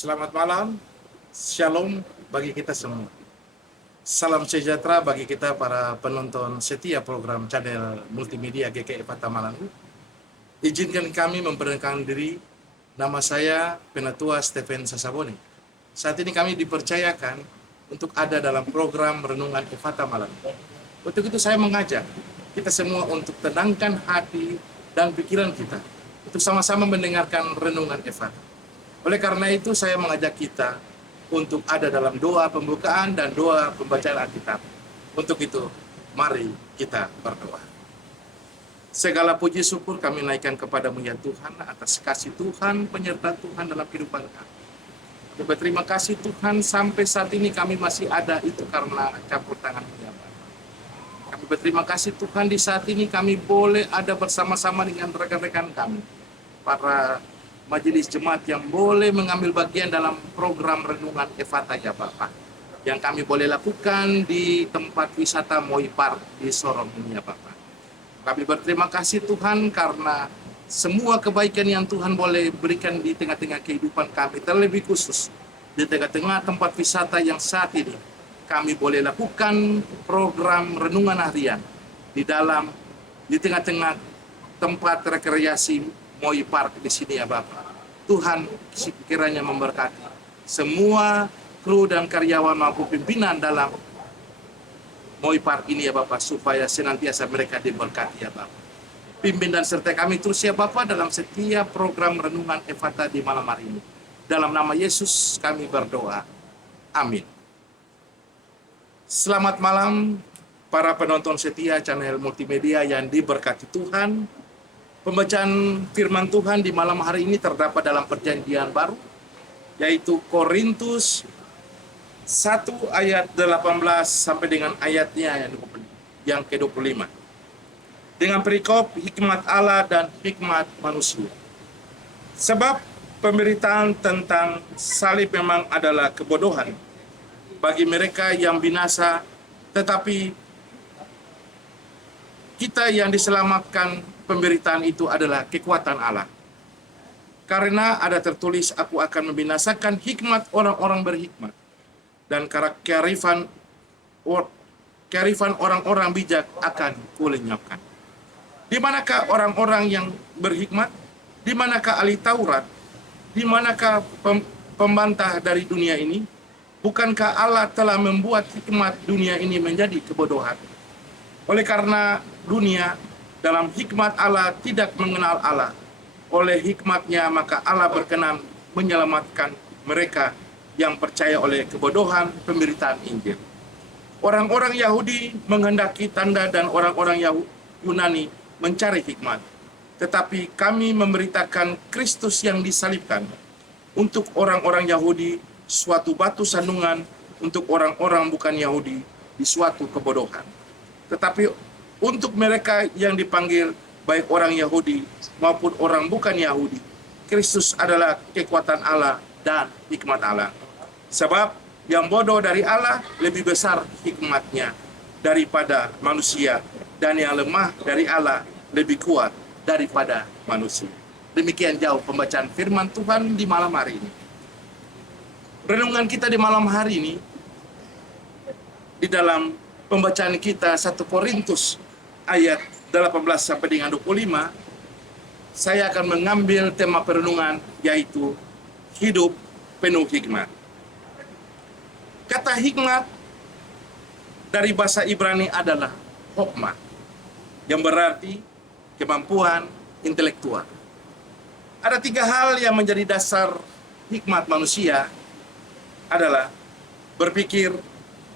Selamat malam, shalom bagi kita semua. Salam sejahtera bagi kita para penonton setia program channel multimedia GKI Patamalan. Izinkan kami memperkenalkan diri, nama saya Penatua Stephen Sasaboni. Saat ini kami dipercayakan untuk ada dalam program Renungan Efata Malam. Untuk itu saya mengajak kita semua untuk tenangkan hati dan pikiran kita, untuk sama-sama mendengarkan Renungan Efata. Oleh karena itu saya mengajak kita untuk ada dalam doa pembukaan dan doa pembacaan Alkitab. Untuk itu, mari kita berdoa. Segala puji syukur kami naikkan kepadamu ya Tuhan atas kasih Tuhan, penyertaan Tuhan dalam kehidupan kami. Kami berterima kasih Tuhan sampai saat ini kami masih ada itu karena campur tangan-Mu ya Bapa. Kami berterima kasih Tuhan di saat ini kami boleh ada bersama-sama dengan rekan-rekan kami, para majelis jemaat yang boleh mengambil bagian dalam program Renungan Efata ya Bapak, yang kami boleh lakukan di tempat wisata Moi Park di Sorong ini ya Bapak. Kami berterima kasih Tuhan karena semua kebaikan yang Tuhan boleh berikan di tengah-tengah kehidupan kami, terlebih khusus di tengah-tengah tempat wisata yang saat ini kami boleh lakukan program renungan harian di tengah-tengah tempat rekreasi Moi Park di sini ya Bapak. Tuhan kiranya memberkati semua kru dan karyawan maupun pimpinan dalam Moi Park ini ya Bapak, supaya senantiasa mereka diberkati ya Bapak. Pimpin dan sertai kami terus ya Bapak dalam setiap program Renungan Efata di malam hari ini. Dalam nama Yesus kami berdoa. Amin. Selamat malam para penonton setia channel multimedia yang diberkati Tuhan. Pembacaan firman Tuhan di malam hari ini terdapat dalam perjanjian baru, yaitu Korintus 1 ayat 18 sampai dengan ayatnya yang ke-25. Dengan perikop hikmat Allah dan hikmat manusia. Sebab pemberitaan tentang salib memang adalah kebodohan bagi mereka yang binasa, tetapi kita yang diselamatkan, pemberitaan itu adalah kekuatan Allah. Karena ada tertulis, aku akan membinasakan hikmat orang-orang berhikmat, dan kearifan orang-orang bijak akan kulenyapkan. Di manakah orang-orang yang berhikmat? Di manakah ahli Taurat? Di manakah pembantah dari dunia ini? Bukankah Allah telah membuat hikmat dunia ini menjadi kebodohan? Oleh karena dunia dalam hikmat Allah tidak mengenal Allah, oleh hikmatnya maka Allah berkenan menyelamatkan mereka yang percaya oleh kebodohan pemberitaan Injil. Orang-orang Yahudi menghendaki tanda dan orang-orang Yunani mencari hikmat. Tetapi kami memberitakan Kristus yang disalibkan. Untuk orang-orang Yahudi suatu batu sandungan, untuk orang-orang bukan Yahudi di suatu kebodohan. Tetapi untuk mereka yang dipanggil, baik orang Yahudi maupun orang bukan Yahudi, Kristus adalah kekuatan Allah dan hikmat Allah. Sebab yang bodoh dari Allah lebih besar hikmatnya daripada manusia, dan yang lemah dari Allah lebih kuat daripada manusia. Demikian jauh pembacaan firman Tuhan di malam hari ini. Renungan kita di malam hari ini, di dalam pembacaan kita 1 Korintus ayat 18 sampai dengan 25, saya akan mengambil tema perenungan yaitu hidup penuh hikmat. Kata hikmat dari bahasa Ibrani adalah hokmah, yang berarti kemampuan intelektual. Ada 3 hal yang menjadi dasar hikmat manusia, adalah berpikir,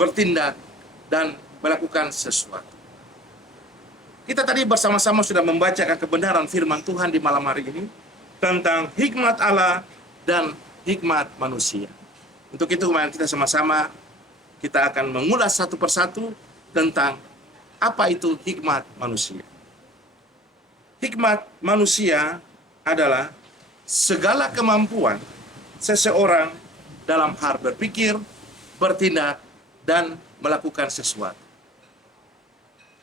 bertindak, dan melakukan sesuatu. Kita tadi bersama-sama sudah membacakan kebenaran firman Tuhan di malam hari ini tentang hikmat Allah dan hikmat manusia. Untuk itu mari kita sama-sama kita akan mengulas satu persatu tentang apa itu hikmat manusia. Hikmat manusia adalah segala kemampuan seseorang dalam hal berpikir, bertindak, dan melakukan sesuatu.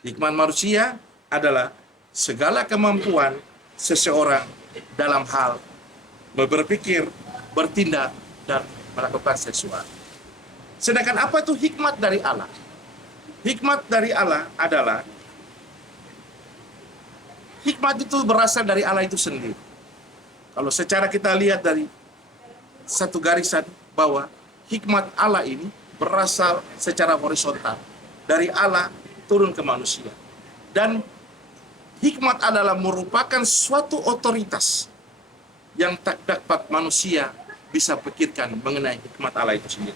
Hikmat manusia adalah segala kemampuan seseorang dalam hal berpikir, bertindak, dan melakukan seksual. Sedangkan apa itu hikmat dari Allah? Hikmat dari Allah adalah hikmat itu berasal dari Allah itu sendiri. Kalau secara kita lihat dari satu garisan bahwa hikmat Allah ini berasal secara horizontal dari Allah turun ke manusia. Dan hikmat adalah merupakan suatu otoritas yang tak dapat manusia bisa pikirkan mengenai hikmat Allah itu sendiri.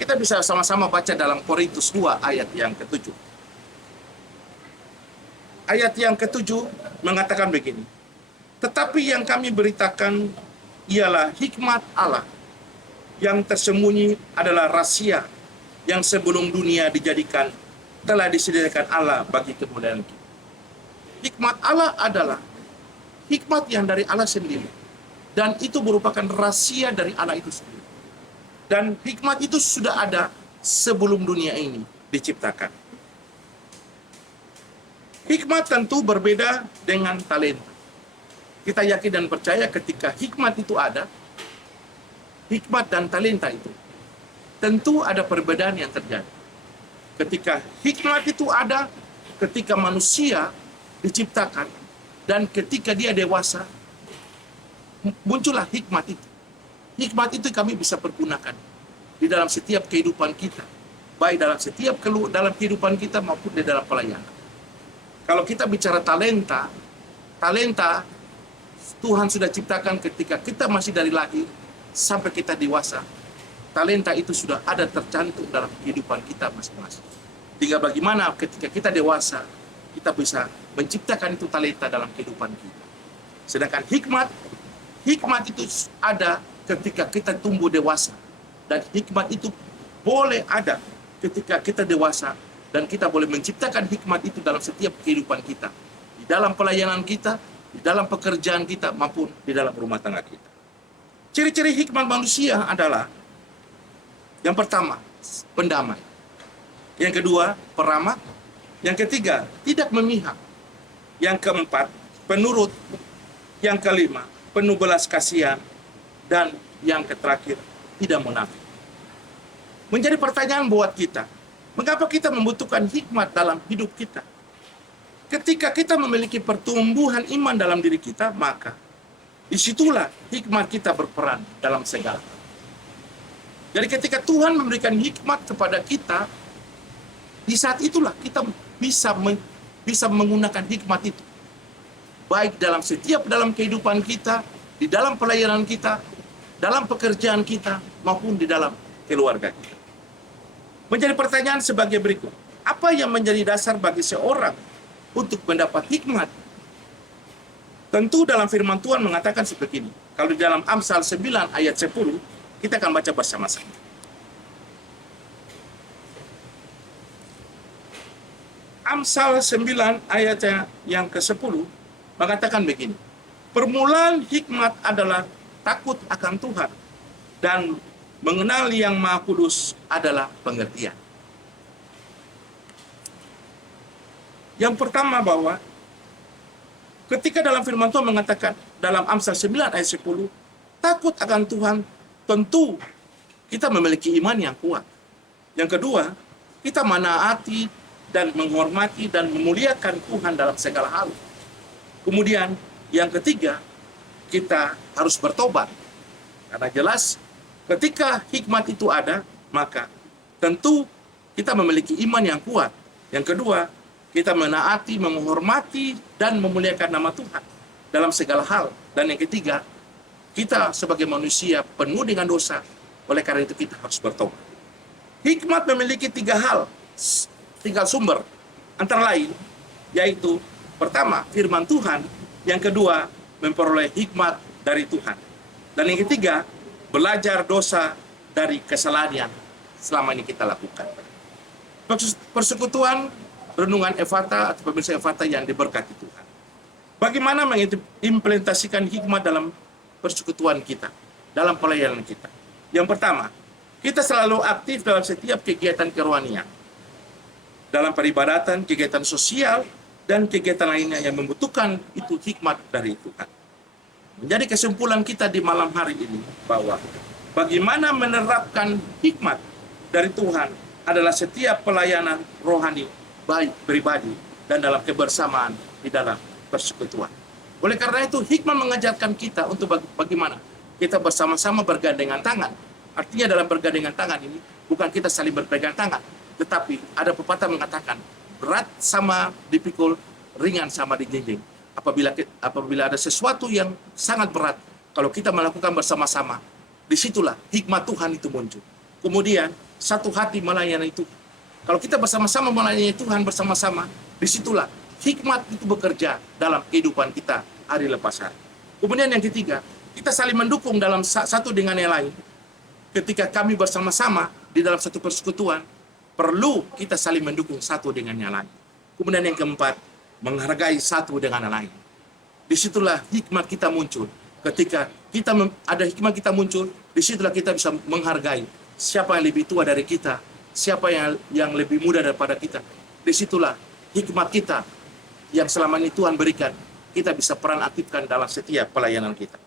Kita bisa sama-sama baca dalam Korintus 2 ayat yang ke-7. Ayat yang ke-7 mengatakan begini, tetapi yang kami beritakan ialah hikmat Allah yang tersembunyi adalah rahasia yang sebelum dunia dijadikan telah disediakan Allah bagi kemuliaan kita. Hikmat Allah adalah hikmat yang dari Allah sendiri. Dan itu merupakan rahasia dari Allah itu sendiri. Dan hikmat itu sudah ada sebelum dunia ini diciptakan. Hikmat tentu berbeda dengan talenta. Kita yakin dan percaya ketika hikmat itu ada, hikmat dan talenta itu, tentu ada perbedaan yang terjadi. Ketika hikmat itu ada, ketika manusia diciptakan, dan ketika dia dewasa, muncullah hikmat itu. Hikmat itu kami bisa pergunakan di dalam setiap kehidupan kita, baik dalam kehidupan kita maupun di dalam pelayanan. Kalau kita bicara talenta Tuhan sudah ciptakan ketika kita masih dari lahir sampai kita dewasa. Talenta itu sudah ada tercantum dalam kehidupan kita masing-masing. Tinggal bagaimana ketika kita dewasa, kita bisa menciptakan itu talenta dalam kehidupan kita. Sedangkan hikmat itu ada ketika kita tumbuh dewasa. Dan hikmat itu boleh ada ketika kita dewasa. Dan kita boleh menciptakan hikmat itu dalam setiap kehidupan kita. Di dalam pelayanan kita, di dalam pekerjaan kita, maupun di dalam rumah tangga kita. Ciri-ciri hikmat manusia adalah, yang pertama, pendamai. Yang kedua, peramah. Yang ketiga, tidak memihak. Yang keempat, penurut. Yang kelima, penuh belas kasihan. Dan yang terakhir, tidak munafik. Menjadi pertanyaan buat kita, mengapa kita membutuhkan hikmat dalam hidup kita? Ketika kita memiliki pertumbuhan iman dalam diri kita, maka disitulah hikmat kita berperan dalam segala hal. Jadi ketika Tuhan memberikan hikmat kepada kita, di saat itulah kita bisa menggunakan hikmat itu. Baik dalam kehidupan kita, di dalam pelayanan kita, dalam pekerjaan kita, maupun di dalam keluarga kita. Menjadi pertanyaan sebagai berikut. Apa yang menjadi dasar bagi seorang untuk mendapat hikmat? Tentu dalam firman Tuhan mengatakan seperti ini. Kalau di dalam Amsal 9 ayat 10, kita akan baca bersama-sama. Amsal 9 ayat yang ke-10 mengatakan begini. Permulaan hikmat adalah takut akan Tuhan, dan mengenal yang Maha Kudus adalah pengertian. Yang pertama bahwa ketika dalam firman Tuhan mengatakan dalam Amsal 9 ayat 10, takut akan Tuhan, tentu kita memiliki iman yang kuat. Yang kedua, kita menaati dan menghormati dan memuliakan Tuhan dalam segala hal. Kemudian yang ketiga, kita harus bertobat. Karena jelas ketika hikmat itu ada, maka tentu kita memiliki iman yang kuat. Yang kedua, kita menaati, menghormati, dan memuliakan nama Tuhan dalam segala hal. Dan yang ketiga, kita sebagai manusia penuh dengan dosa, oleh karena itu kita harus bertobat. Hikmat memiliki tiga sumber, antara lain, yaitu pertama, firman Tuhan. Yang kedua, memperoleh hikmat dari Tuhan. Dan yang ketiga, belajar dosa dari kesalahan yang selama ini kita lakukan. Persekutuan renungan Efata atau pemirsa Efata yang diberkati Tuhan. Bagaimana mengimplementasikan hikmat dalam persekutuan kita, dalam pelayanan kita? Yang pertama, kita selalu aktif dalam setiap kegiatan kerohanian. Dalam peribadatan, kegiatan sosial, dan kegiatan lainnya yang membutuhkan itu hikmat dari Tuhan. Menjadi kesimpulan kita di malam hari ini bahwa bagaimana menerapkan hikmat dari Tuhan adalah setiap pelayanan rohani, baik pribadi dan dalam kebersamaan di dalam persekutuan. Oleh karena itu, hikmat mengajarkan kita untuk bagaimana kita bersama-sama bergandengan tangan. Artinya dalam bergandengan tangan ini, bukan kita saling berpegang tangan, tetapi ada pepatah mengatakan, berat sama dipikul, ringan sama dijinjing. Apabila ada sesuatu yang sangat berat, kalau kita melakukan bersama-sama, disitulah hikmat Tuhan itu muncul. Kemudian, satu hati melayani itu. Kalau kita bersama-sama melayani Tuhan bersama-sama, disitulah hikmat itu bekerja dalam kehidupan kita hari lepas hari. Kemudian yang ketiga, kita saling mendukung dalam satu dengan yang lain. Ketika kami bersama-sama di dalam satu persekutuan, perlu kita saling mendukung satu dengan yang lain. Kemudian yang keempat, menghargai satu dengan yang lain. Disitulah hikmat kita muncul. Ketika kita ada hikmat kita muncul, disitulah kita bisa menghargai siapa yang lebih tua dari kita, siapa yang lebih muda daripada kita. Disitulah hikmat kita yang selama ini Tuhan berikan, kita bisa peran aktifkan dalam setiap pelayanan kita.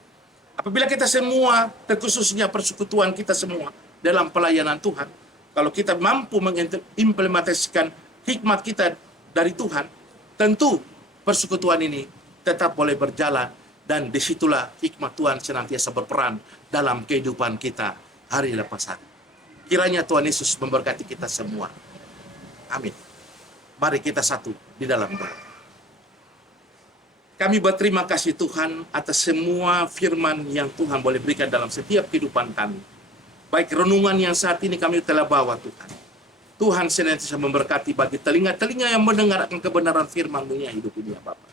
Apabila kita semua, terkhususnya persekutuan kita semua dalam pelayanan Tuhan, kalau kita mampu mengimplementasikan hikmat kita dari Tuhan, tentu persekutuan ini tetap boleh berjalan, dan disitulah hikmat Tuhan senantiasa berperan dalam kehidupan kita hari lepas hari. Kiranya Tuhan Yesus memberkati kita semua. Amin. Mari kita satu di dalam doa. Kami berterima kasih Tuhan atas semua firman yang Tuhan boleh berikan dalam setiap kehidupan kami. Baik renungan yang saat ini kami telah bawa Tuhan. Tuhan senantiasa memberkati bagi telinga-telinga yang mendengarkan kebenaran firman-Mu yang hidup ini ya Bapak.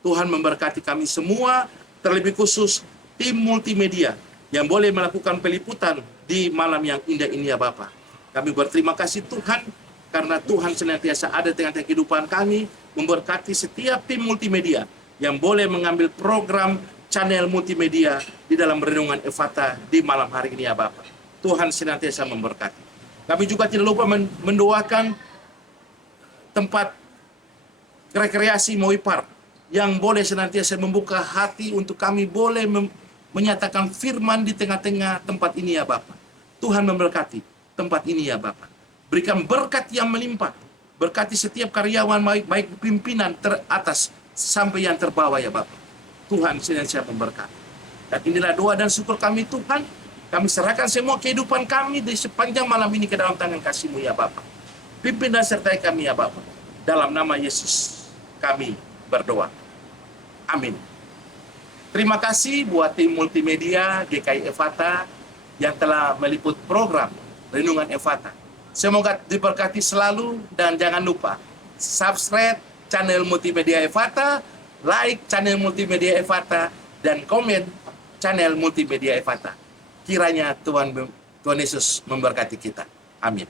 Tuhan memberkati kami semua, terlebih khusus tim multimedia yang boleh melakukan peliputan di malam yang indah ini ya Bapak. Kami berterima kasih Tuhan karena Tuhan senantiasa ada di tengah-tengah kehidupan kami, memberkati setiap tim multimedia yang boleh mengambil program channel multimedia di dalam renungan Efata di malam hari ini ya Bapak. Tuhan senantiasa memberkati. Kami juga tidak lupa mendoakan tempat rekreasi Moipar yang boleh senantiasa membuka hati untuk kami boleh menyatakan firman di tengah-tengah tempat ini ya Bapak. Tuhan memberkati tempat ini ya Bapak. Berikan berkat yang melimpah. Berkati setiap karyawan baik pimpinan teratas sampai yang terbawah ya Bapak. Tuhan senantiasa memberkati. Dan inilah doa dan syukur kami Tuhan. Kami serahkan semua kehidupan kami di sepanjang malam ini ke dalam tangan kasih-Mu ya Bapak. Pimpin dan sertai kami ya Bapak. Dalam nama Yesus kami berdoa. Amin. Terima kasih buat tim multimedia GKI Efata yang telah meliput program Renungan Efata. Semoga diberkati selalu dan jangan lupa subscribe channel multimedia Efata, like channel multimedia Efata, dan komen channel multimedia Efata. Kiranya Tuhan Yesus memberkati kita. Amin.